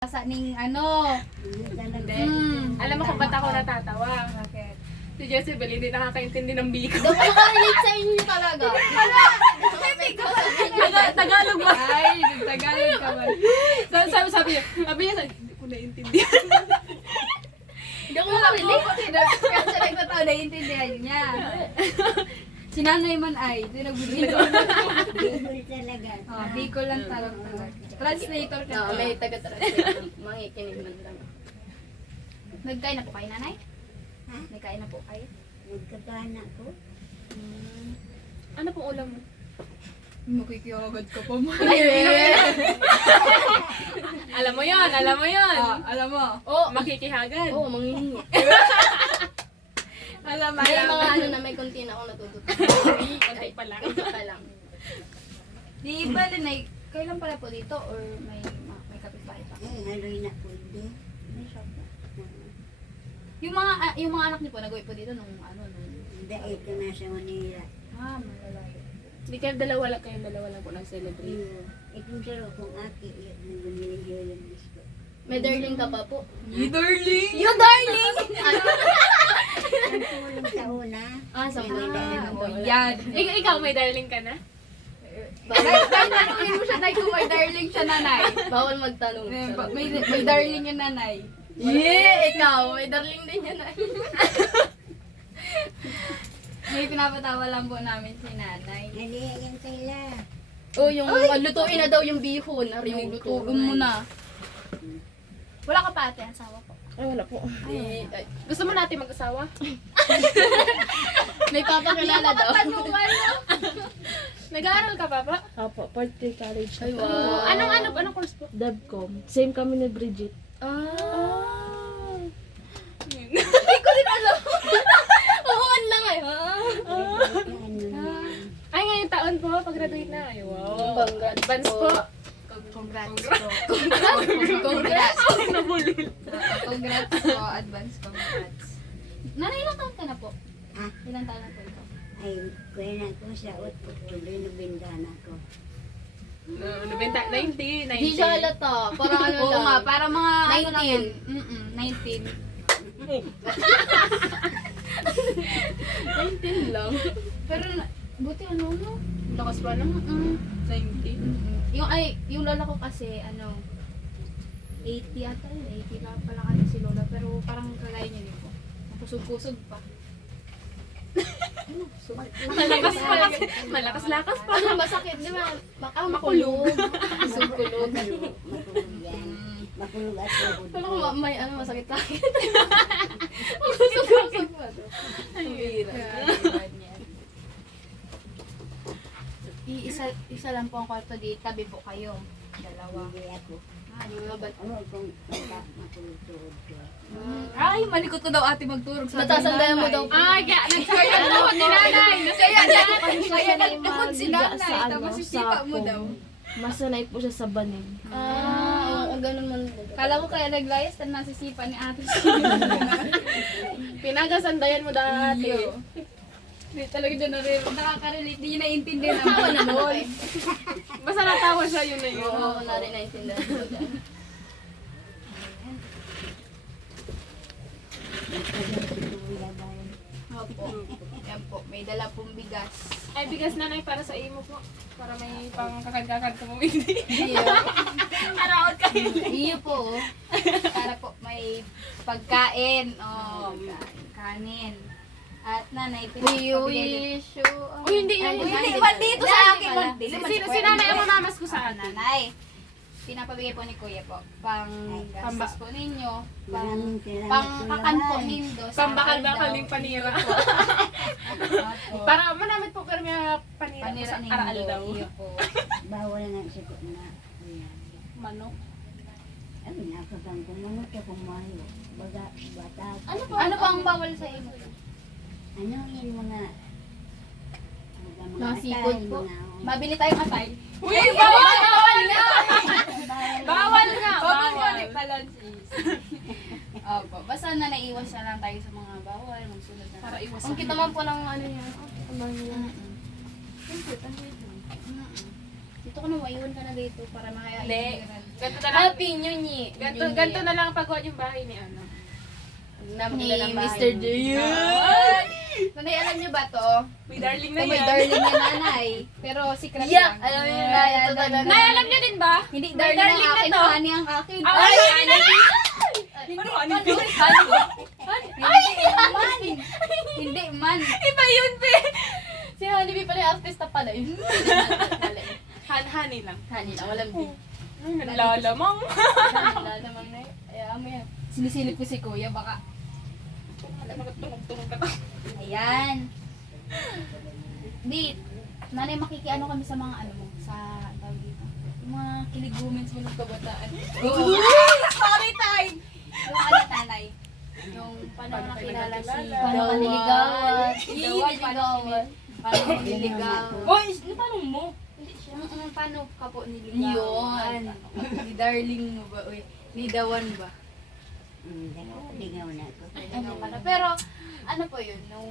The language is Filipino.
Sa ning ano. Alam mo kung ba't ako natatawa? Bakit? Si Jezebel hindi nakakaintindi ng Bicol. Daw ko relate sa inyo talaga. Tagalog ba? Ay, Tagalog ka ba? Sabi niya, hindi ko naintindihan. Hindi ako makarelate. Kasi nagtataw, naiintindihan niya. Si nanay man ay, hindi nagbibigay. Bicol talaga. Oh, Bicol lang talaga. Translator ka. No, may taga-translate. Mangikinig man lang. Nagkain na po kayo, nanay? Ha? Nagkain na po kayo? Nagkakaan ako. Ano pong ulam mo? Makikiyagad ka pa mo. Alam mo yon, alam mo yon. Alam mo. Oh, Makikihagad. Oo, manghihingi. Alam mo. May mga ano na may konti na ako natututo. Konti pa lang. Konti pa lang. Di ba, nanay, kailan pala po dito or may kapitbahay pa? Haloy na po hindi. May shop na. Yung mga anak niyo po, nag-uwi po dito nung ano, nung... Hindi, ito na sa Manila. Malalayo. Hindi kayong dalawa lang po nag-celebrate. Itong saro kong aki, nagumili yung disco. May darling ka pa po. You darling! You darling! Ang tulong sa una. Sa Yan. Ikaw, may darling ka na? Dahil tanongin mo siya, dahil kung may darling siya, nanay. Bawal magtanong. May darling yung nanay. Ikaw, may darling din yan ay. May pinapatawa lang po namin si nanay. Hindi, yan kaila. Oh, yung lutuin na daw yung bihon. Ari yung Lutuin mo na. Wala ka pa ate, asawa po. Ay, wala po. Gusto mo natin mag-asawa? May papakilala daw. Nag-aaral ka pa ba? Opo, fourth year college. Ay, wow. Anong course po? Devcom. Same kami ni Bridget. Uhuan lang ay. Ay, ngayong taon po, pag-graduate na. Ay, wow. Congrats Advance po. Congrats po. Congrats. Congrats po. Advance congrats. Nanay, ilang taon ka na po? Ha? Ilang taon na po ito? Ay, kuya na ko sa Oktubre, nabindahan ako. 19. Hindi siya halata. Parang ano Oo lang. nga, para mga 19. ano lang yun. 19. 19 lang. Pero, buti ano, no? Lakas pa naman. 19. Yung lola ko kasi, 80 ata yun. 80 na pala kasi si lola. Pero parang kagaya niya din po. Kusog-kusog pa. Malakas-lakas pa. Ano, masakit, di ba? Makulog. Kusog-kulog. Makulog yan. Makulog at tubod. Alam ko, may masakit sa akin. Kusog-kusog pa to. Ang bira. Isa lang po ang kwarto di tabi po kayo. Dalawa. Hindi ako. Mga Kung makulog-tuod ko. Ay, malikot ko daw ate magturog sa Natasandayan mo daw. Ay, kaya nag-start ang tuhod ni nanay. Kaya nagtukod si nanay. Sa Tapos sisipa mo sapong. daw. Masanay po siya sa banig. Ganun man. Kala ko kaya naglayas na nasisipa ni ate. Pinagasandayan mo dati. Iyo. Hindi talaga dyan nakaka-relate. Hindi niya naiintindihan naman. Basta natawa siya, yun na yun. Oo, na rin naintindihan ko dyan. Opo. Yan po. May dala pong bigas. Ay, bigas nanay para sa imo po. Para may pang kakad-kakad ka mo. Hindi. Iyo. Araot ka yun. Iyo po. Para po may pagkain. Kanin. At nanay, pinapabigay Wish Uy, hindi yan. Hindi man dito sa akin. Si nanay ang mamamas ko sa atin. Nanay. Pinapabigay po ni Kuya po. Pang gastos po ninyo. Maraming Pang salamat pakan po naman. nindo. Pambakal-bakal ng panira. Para Para manamit po pero may panira, panira sa nindo. aral daw. Iyo po. Bawal nga siya ko na. Ayan. Manok. Ano na, kapag kumunod ka kumayo. Baga, bata. Ano po ang bawal sa imo? Ano yun mga... Mga seafood po. Mabili tayong atay. Uy, bawal! Bawal nga! Bawal nga! Bawal Bawal! nga pala sis. Opo. Basta na naiwas na lang tayo sa mga bawal. Magsunod na. Para iwas Ang kita man po ng ano yan. Ang Mm-mm. Siyempre, tanggit lang. Dito ka na, maiwan ka na dito para makaya. Hindi. Ganto na lang. Happy New Year. Ganto na lang pagkuhan yung bahay ni ano. Ni Ng bahay Mr. mo. Jay. Nanay, alam niyo ba to? May darling na Ito may yan. darling niya nanay. Pero secret Yeah, lang. alam niyo Ah, na, ito ito talaga. Nay, alam niyo din ba? Hindi May darling ang darling na akin, to. honey ang akin. Ay, ay, ay, ano, honey? Hindi man. Iba yun, be. Si Honeybee pala yung artista pala yun. Honey lang. Honey lang, walang B. Ay, nalalamang. Wala namang na Ayaw mo yan. Sinisilip ko si kuya, baka. Tungog-tungog ka to. Ayan. Di, nanay, makikiano kami sa mga ano mo, sa tawag dito. Yung mga kilig moments mo ng kabataan. Sorry, time. Yung ano, tanay? Yung paano Paano kayo nakilala si... nagkakilala? Paano ka niligawan? Ih, niligawan. Paano ka niligawan? Boy, paano mo? Paano ka po niligawan? Ni darling mo ba? Uy, lidawan ba? Ligaw na ako. Ano ka na? Pero, ano po yun? Nung